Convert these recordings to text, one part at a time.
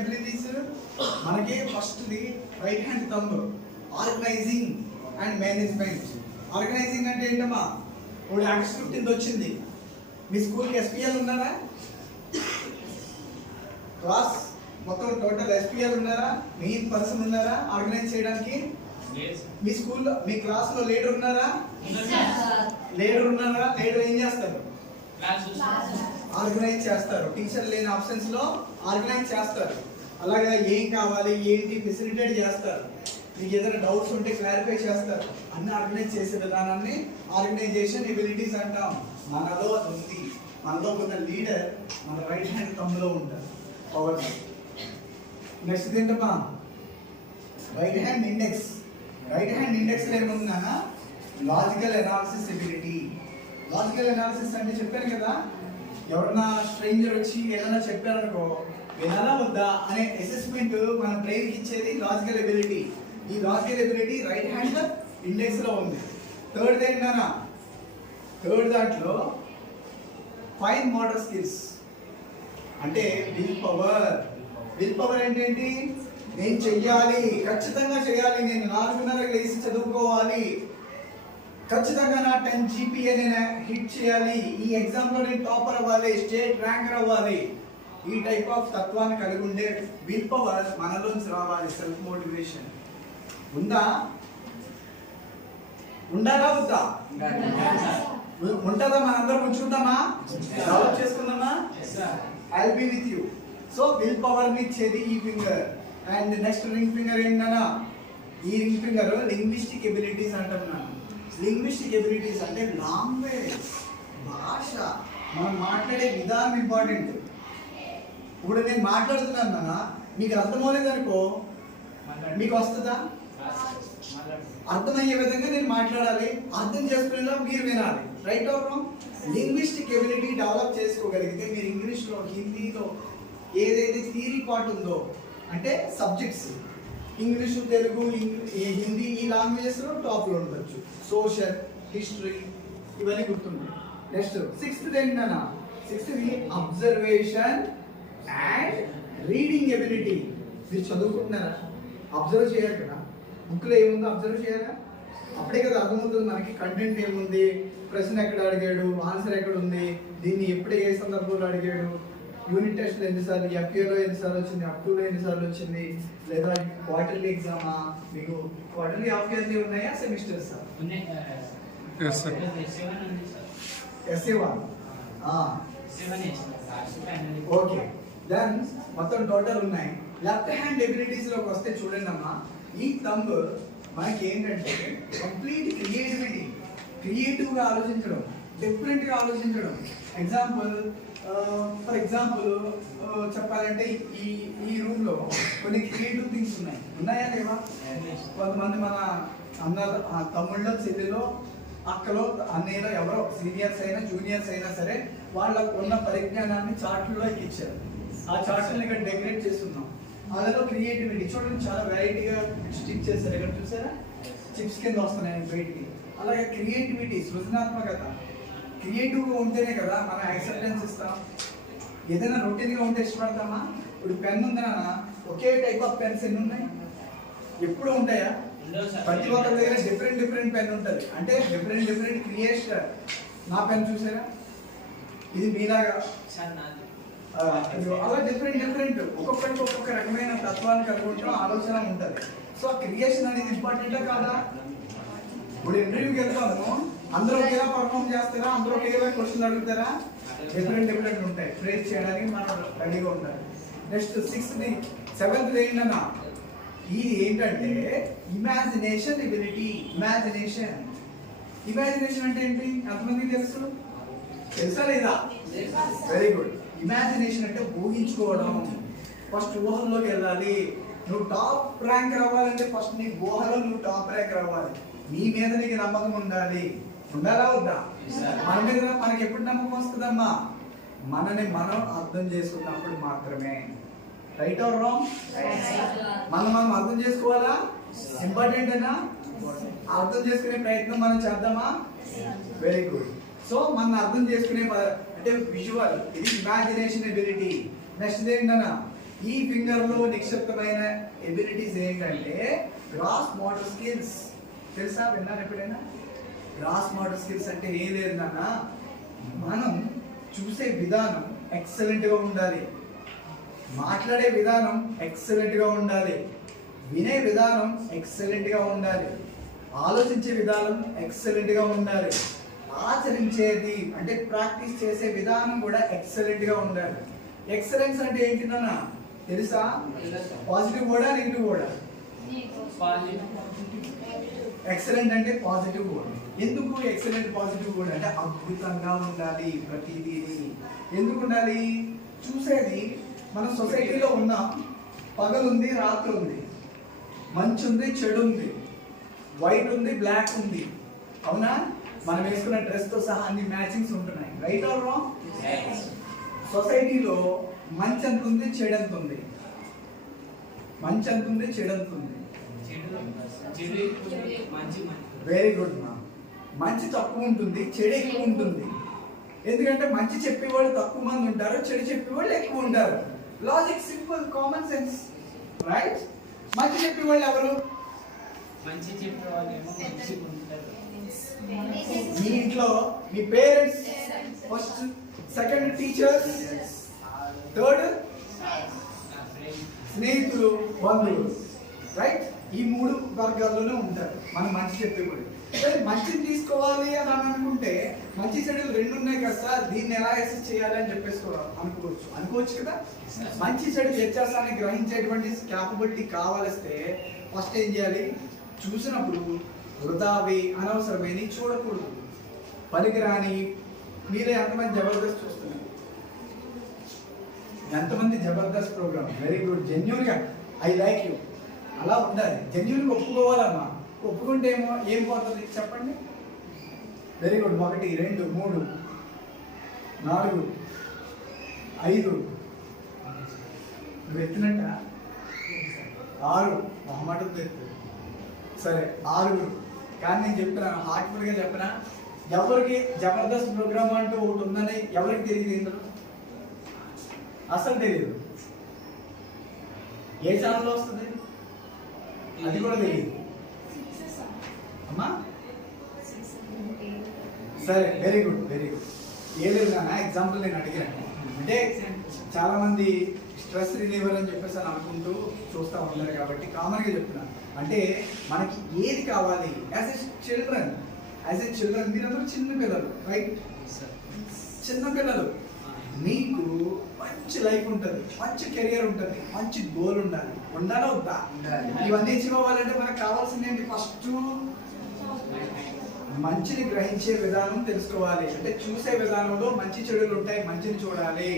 Abilities మనకి first the right hand thumb organising and management. Organising అంటే ఏంటమ్మా, ఇప్పుడు ఆగస్ట్ 15 వచ్చింది, మీ స్కూల్కి ఎస్పీఎల్ ఉన్నారా? క్లాస్ మొత్తం టోటల్ ఎస్పీఎల్ ఉన్నారా? మెయిన్ పర్సన్ ఉన్నారా ఆర్గనైజ్ చేయడానికి? మీ స్కూల్లో మీ క్లాస్లో లీడర్ ఉన్నారా? లీడర్ ఉన్నారా? లీడర్ ఏం చేస్తారు? ఆర్గనైజ్ చేస్తారు. టీచర్ లేని ఆప్షన్స్ లో ఆర్గనైజ్ చేస్తారు. అలాగే ఏం కావాలి ఏంటి ఫెసిలిటేట్ చేస్తారు. మీకు ఏదైనా డౌట్స్ ఉంటే క్లారిఫై చేస్తారు. అన్ని ఆర్గనైజ్ చేసే విధానాన్ని ఆర్గనైజేషన్ ఎబిలిటీస్ అంటాం. మనలో అది ఉంది. మనలో ఉన్న లీడర్ మన రైట్ హ్యాండ్ థంబ్లో ఉంటారు. పవర్. నెక్స్ట్ ఏంటమ్మా, right hand index. Right hand index లో ఏముందా, logical analysis ability. Logical analysis అంటే చెప్పాను కదా, ఎవరన్నా స్ట్రేంజర్ వచ్చి ఏదైనా చెప్పారనుకో వినాలా వద్దా అనే అసెస్మెంట్ మన బ్రెయిన్కి ఇచ్చేది లాజికల్ ఎబిలిటీ. ఈ logical ability right hand index లో ఉంది. థర్డ్ ఏంటన్నా, థర్డ్ దాంట్లో ఫైన్ మోటార్ స్కిల్స్ అంటే విల్ పవర్. విల్ పవర్ ఏంటంటే నేను చెయ్యాలి, ఖచ్చితంగా చేయాలి, నేను 4:30 లేసి చదువుకోవాలి, ఖచ్చితంగా నా 10 GPA నేను హిట్ చేయాలి, ఈ ఎగ్జామ్లో నేను టాపర్ అవ్వాలి, స్టేట్ ర్యాంకర్ అవ్వాలి. ఈ టైప్ ఆఫ్ తత్వాన్ని కలిగి ఉండే విల్ పవర్ మనలోంచి రావాలి. సెల్ఫ్ మోటివేషన్ ఉందా? ఉండాలా వద్దా? ఉంటుందా? మనందరం ఉంచుకుందామా? డెవలప్ చేసుకుందామా? I will be with you. So will power ని ఇచ్చేది ఈ finger. And next ring finger ఏంటన్నా, ఈ రింగ్ ఫింగర్ లింగ్విస్టిక్ ఎబిలిటీస్ అంటున్నాను. లింగ్విస్టిక్ ఎబిలిటీస్ అంటే లాంగ్వేజ్, భాష, మనం మాట్లాడే విధానం ఇంపార్టెంట్. ఇప్పుడు నేను మాట్లాడుతున్నాను నాన్న, మీకు అర్థమవులేదనుకో మీకు వస్తుందా? అర్థమయ్యే విధంగా నేను మాట్లాడాలి, అర్థం చేసుకునేలా మీరు వినాలి. Right are wrong? Linguistic ability develop చేసుకోగలిగితే మీరు ఇంగ్లీష్లో, హిందీలో ఏదైతే థియరీ పార్ట్ ఉందో అంటే సబ్జెక్ట్స్, ఇంగ్లీషు, తెలుగు, హిందీ ఈ లాంగ్వేజెస్లో టాప్లో ఉండొచ్చు. సోషల్, హిస్టరీ ఇవన్నీ గుర్తుంటాయి. నెక్స్ట్ 6th ఏంటన్నా, 6th observation and reading ability. మీరు చదువుకుంటున్నారా? అబ్జర్వ్ చేయాలి కదా, బుక్లో ఏముందో అబ్జర్వ్ చేయాలా? అప్పుడే కదా అర్థమవుతుంది మనకి కంటెంట్ ఏముంది, ప్రశ్న ఎక్కడ అడిగాడు, ఆన్సర్ ఎక్కడ ఉంది, దీన్ని ఎప్పుడు ఏ సందర్భంలో అడిగాడు, యూనిట్ టెస్ట్లో ఎన్నిసార్లు, FAలో ఎన్నిసార్లు వచ్చింది, అప్2లో ఎన్నిసార్లు వచ్చింది, లేదా క్వార్టర్లీ ఎగ్జామా, మీకు క్వార్టర్లీ హాఫ్ ఇయర్లీ ఉన్నాయా సెమిస్టర్స్? SA1. ఓకే, దెన్ మొత్తం టోటల్ ఉన్నాయి. లెఫ్ట్ హ్యాండ్ ఎబిలిటీస్ లోకి వస్తే చూడండి అమ్మా, ఈ థంబ్ మనకి ఏంటంటే కంప్లీట్ క్రియేటివిటీ, క్రియేటివ్గా ఆలోచించడం, డిఫరెంట్గా ఆలోచించడం. ఫర్ ఎగ్జాంపుల్ చెప్పాలంటే ఈ రూమ్లో కొన్ని క్రియేటివ్ థింగ్స్ ఉన్నాయా లేవా? కొంతమంది మన తమ్ముళ్ళో, చెల్లిలో, అక్కలో, అన్నయ్యలో ఎవరో సీనియర్స్ అయినా జూనియర్స్ అయినా సరే వాళ్ళకు ఉన్న పరిజ్ఞానాన్ని చార్ట్లో ఇచ్చారు. ఆ చార్ట్ని ఇక్కడ డెకరేట్ చేస్తున్నాం. అందులో క్రియేటివిటీ చూడండి, చాలా వెరైటీగా స్టిక్ చేస్తారు. ఇక్కడ చూసారా, చిప్స్ కింద వస్తున్నాయి బయటికి. అలాగే క్రియేటివిటీ, సృజనాత్మకత, క్రియేటివ్గా ఉంటేనే కదా మనం యాక్సెప్టెన్స్ ఇస్తాం. ఏదైనా రొటీన్గా ఉంటే ఇష్టపడతామా? ఇప్పుడు పెన్ ఉందా, ఒకే టైప్ ఆఫ్ పెన్స్ ఎన్ని ఉన్నాయి? ఎప్పుడు ఉంటాయా? ప్రతి ఒక్కరి దగ్గర డిఫరెంట్ పెన్ ఉంటుంది. అంటే డిఫరెంట్ క్రియేషన్. నా పెన్ చూసారా, ఇది మీలాగా అలా డిఫరెంట్ ఒక్కొక్కరికి ఒక్కొక్క రకమైన తత్వాన్ని కలుగుంటాం, ఆలోచన ఉంటుంది. సో క్రియేషన్ అనేది ఇంపార్టెంటా కాదా? ఇప్పుడు ఇంటర్వ్యూకి వెళ్తాము, అందరూ ఒకేలా పర్ఫామ్ చేస్తారా? అందరూ ఒకేలా క్వశ్చన్లు అడుగుతారా? డిఫరెంట్ ఉంటాయి. ట్రేస్ చేయడానికి మనం రెడీగా ఉండాలి. నెక్స్ట్ 7th ఏంటన్నా, ఇది ఏంటంటే ఇమాజినేషన్ ఎబిలిటీ. ఇమాజినేషన్ అంటే ఏంటి? ఎంతమందికి తెలుసా లేదా? Very good. ఇమాజినేషన్ అంటే ఊహించుకోవడం. ఫస్ట్ ఊహల్లోకి వెళ్ళాలి. నువ్వు టాప్ ర్యాంక్ రావాలంటే ఫస్ట్ నీ ఊహలో నువ్వు టాప్ ర్యాంక్ రావాలి. నీ మీద నీకు నమ్మకం ఉండాలి. ఉండాలా వద్దా? మన మీద మనకి ఎప్పుడు నమ్మకం వస్తుందమ్మా? మనని మనం అర్థం చేసుకున్నప్పుడు మాత్రమే. Right are wrong? మనం అర్థం చేసుకోవాలా? ఇంపార్టెంట్ అయినా అర్థం చేసుకునే ప్రయత్నం మనం చేద్దామా? Very good. సో మనం అర్థం చేసుకునే అంటే విజువల్, ఇది ఇమాజినేషన్ ఎబిలిటీ. నెక్స్ట్ ఏంటన్నా ఈ ఫింగర్ లో నిక్షిప్తమైన ఎబిలిటీస్ ఏంటంటే గ్రాస్ మోటార్ స్కిల్స్. తెలుసా, విన్నారు ఎప్పుడైనా? గ్రాస్ మోటార్ స్కిల్స్ అంటే ఏం లేదు నాన్న, మనం చూసే విధానం ఎక్సలెంట్ గా ఉండాలి, మాట్లాడే విధానం ఎక్సలెంట్ గా ఉండాలి, వినే విధానం ఎక్సలెంట్ గా ఉండాలి, ఆలోచించే విధానం ఎక్సలెంట్ గా ఉండాలి, ఆచరించేది అంటే ప్రాక్టీస్ చేసే విధానం కూడా ఎక్సలెంట్ గా ఉండాలి. ఎక్సలెన్స్ అంటే ఏంటి నాన్న తెలుసా? పాజిటివ్ కూడా నెగిటివ్ కూడా. ఎక్సలెంట్ అంటే పాజిటివ్ కూడా. ఎందుకు ఎక్సలెంట్ పాజిటివ్ కూడా అంటే అద్భుతంగా ఉండాలి ప్రతిదీ. ఎందుకు ఉండాలి? చూసేది మన సొసైటీలో ఉన్నాం, పగలుంది రాత్రి ఉంది, మంచి ఉంది చెడు ఉంది, వైట్ ఉంది బ్లాక్ ఉంది, అవునా? మనం వేసుకున్న డ్రెస్ తో సహా అన్ని మ్యాచింగ్స్ ఉంటున్నాయి. Right are wrong? సొసైటీలో మంచి ఎంత ఉంది, చెడు ఎంత ఉంది? మంచి ఎంత ఉంది, చెడు ఎంత ఉంది? వెరీ గుడ్ మా. మంచి తక్కువ ఉంటుంది, చెడు ఎక్కువ ఉంటుంది. ఎందుకంటే మంచి చెప్పేవాళ్ళు తక్కువ మంది ఉంటారు, చెడు చెప్పేవాళ్ళు ఎక్కువ ఉంటారు. Logic simple, common sense, right? మంచి చెప్పేవాళ్ళు ఎవరు? మంచి చెప్పేవాళ్ళు ఏమో మంచిగా ఉంటారు. మీ ఇంట్లో మీ parents first, second teachers, third స్నేహితులు, బంధువులు, రైట్? ఈ మూడు వర్గాల్లోనే ఉంటారు మనం మంచి చెప్పేవాళ్ళు. మంచిని తీసుకోవాలి అని అనుకుంటే మంచి చెడులు రెండు ఉన్నాయి కదా సార్, దీన్ని ఎలా అసెస్ చేయాలి అని అనుకోవచ్చు కదా. మంచి చెడు వ్యత్యాసాన్ని గ్రహించేటువంటి క్యాపబిలిటీ కావాలిస్తే ఫస్ట్ ఏం చేయాలి? చూసినప్పుడు వృధావి అనవసరమైన చూడకూడదు. పనికిరాని మీరే ఎంతమంది జబర్దస్త్ చూస్తున్నారు? ఎంతమంది Jabardasth programme? Very good, genuine గా ఐ లైక్ యూ. అలా ఉండాలి, జెన్యూన్ గా ఒప్పుకోవాలమ్మా. ఒప్పుకుంటే ఏం పోతుంది చెప్పండి? Very good. 1 2 3 4 5 నువ్వు ఎత్తినట్ట 6 మొహమాటంతో ఎత్తు. సరే 6. కానీ నేను చెప్తున్నాను, హార్ట్ఫుల్ గా చెప్పినా, ఎవరికి జబర్దస్త్ ప్రోగ్రామ్ అంటూ ఒకటి ఉందని ఎవరికి తెలియదు? ఇందులో అసలు తెలియదు. ఏ ఛానల్లో వస్తుంది అది కూడా తెలియదు అమ్మా. సరే, వెరీ గుడ్, వెరీ గుడ్. ఏలేదు నాన్న, ఎగ్జాంపుల్ నేను అడిగాను అంటే చాలా మంది స్ట్రెస్ రిలీవర్ అని చెప్పేసి అని అనుకుంటూ చూస్తూ ఉంటారు కాబట్టి కామన్ గా చెప్తున్నాను. అంటే మనకి ఏది కావాలి యాజ్ ఎ చిల్డ్రన్? మీరందరూ చిన్న పిల్లలు, రైట్? చిన్న పిల్లలు, మీకు మంచి లైఫ్ ఉంటుంది, మంచి కెరియర్ ఉంటుంది, మంచి గోల్ ఉండాలి. ఉండాలా వద్దా? ఇవన్నీ అచీవ్ అవ్వాలంటే మనకు కావాల్సింది ఏంటి? ఫస్ట్ మంచిని గ్రహించే విధానం తెలుసుకోవాలి. అంటే చూసే విధానంలో మంచి చెడులు ఉంటాయి, మంచిని చూడాలి.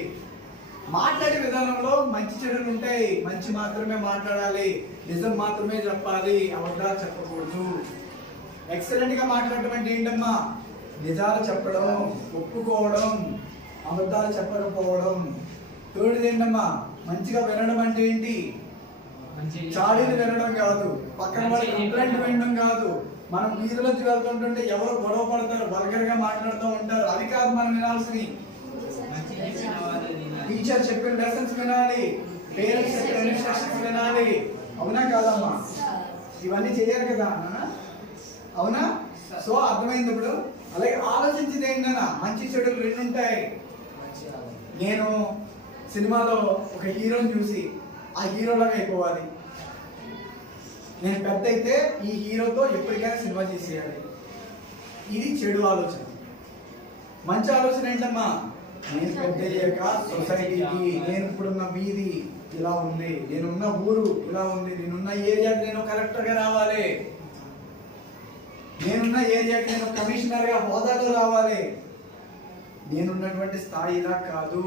మాట్లాడే విధానంలో మంచి చెడులు ఉంటాయి, మంచి మాత్రమే మాట్లాడాలి, నిజం మాత్రమే చెప్పాలి, అబద్ధాలు చెప్పకూడదు. ఎక్సలెంట్ గా మాట్లాడటం అంటే ఏంటమ్మా? నిజాలు చెప్పడం, ఒప్పుకోవడం, అబద్ధాలు చెప్పకపోవడం. థర్డ్ ఏంటమ్మా? మంచిగా వినడం అంటే ఏంటి? చాడీలు వినడం కాదు, పక్కన వాళ్ళ కంప్లైంట్ వినడం కాదు. మనం వీధిలోకి వెళ్తుంటుంటే ఎవరో గొడవ పడతారు, వల్గర్ గా మాట్లాడుతూ ఉంటారు, అవి కాదు మనం వినాల్సినవి. టీచర్ చెప్పిన లెసన్స్ వినాలి, పేరెంట్స్ చెప్పిన ఇన్స్ట్రక్షన్స్ వినాలి, అవునా కాదమ్మా? ఇవన్నీ చేయాలి కదా అన్న, అవునా? సో అర్థమైంది ఇప్పుడు. అలాగే ఆలోచించేది ఏంటన్నా? మంచి చెడులు రెండు ఉంటాయి. నేను సినిమాలో ఒక హీరోని చూసి ఆ హీరోలాగా అయిపోవాలి, నేను పెద్ద అయితే ఈ హీరోతో ఎప్పటికైనా సినిమా చేసేయాలి, ఇది చెడు ఆలోచన. మంచి ఆలోచన ఏంటమ్మా? నేను పెద్ద అయ్యాక సొసైటీకి, నేను ఇప్పుడున్న వీధి ఇలా ఉంది, నేనున్న ఊరు ఇలా ఉంది, నేనున్న ఏరియాకి నేను కలెక్టర్గా రావాలి, నేనున్న ఏరియాకి నేను కమిషనర్గా హోదాలో రావాలి, నేనున్నటువంటి స్థాయి ఇలా కాదు,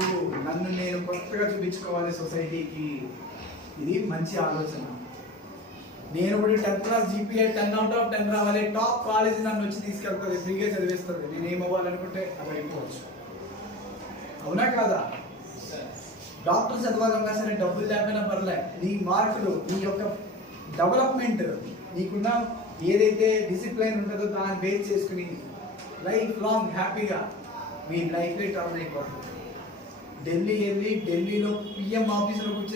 నన్ను నేను కొత్తగా చూపించుకోవాలి సొసైటీకి. ఇది మంచి ఆలోచన. నేను ఇప్పుడు 10th class GPA 10 out of 10 రావాలి, టాప్ కాలేజ్ నన్ను వచ్చి తీసుకెళ్తుంది, ఫ్రీగా చదివిస్తుంది, నేను ఏమవ్వాలనుకుంటే అది అయిపోవచ్చు, అవునా కాదా? డాక్టర్ చదవాలన్నా సరే డబ్బులు లేకపోయినా పర్లే, నీ మార్కులు, నీ యొక్క డెవలప్మెంట్, నీకున్న ఏదైతే డిసిప్లైన్ ఉంటుందో దాన్ని బేస్ చేసుకుని లైఫ్ లాంగ్ హ్యాపీగా మీ లైఫ్ టర్న్ అయిపోతుంది. ఢిల్లీ వెళ్ళి ఢిల్లీలో PM ఆఫీసులో కూర్చొని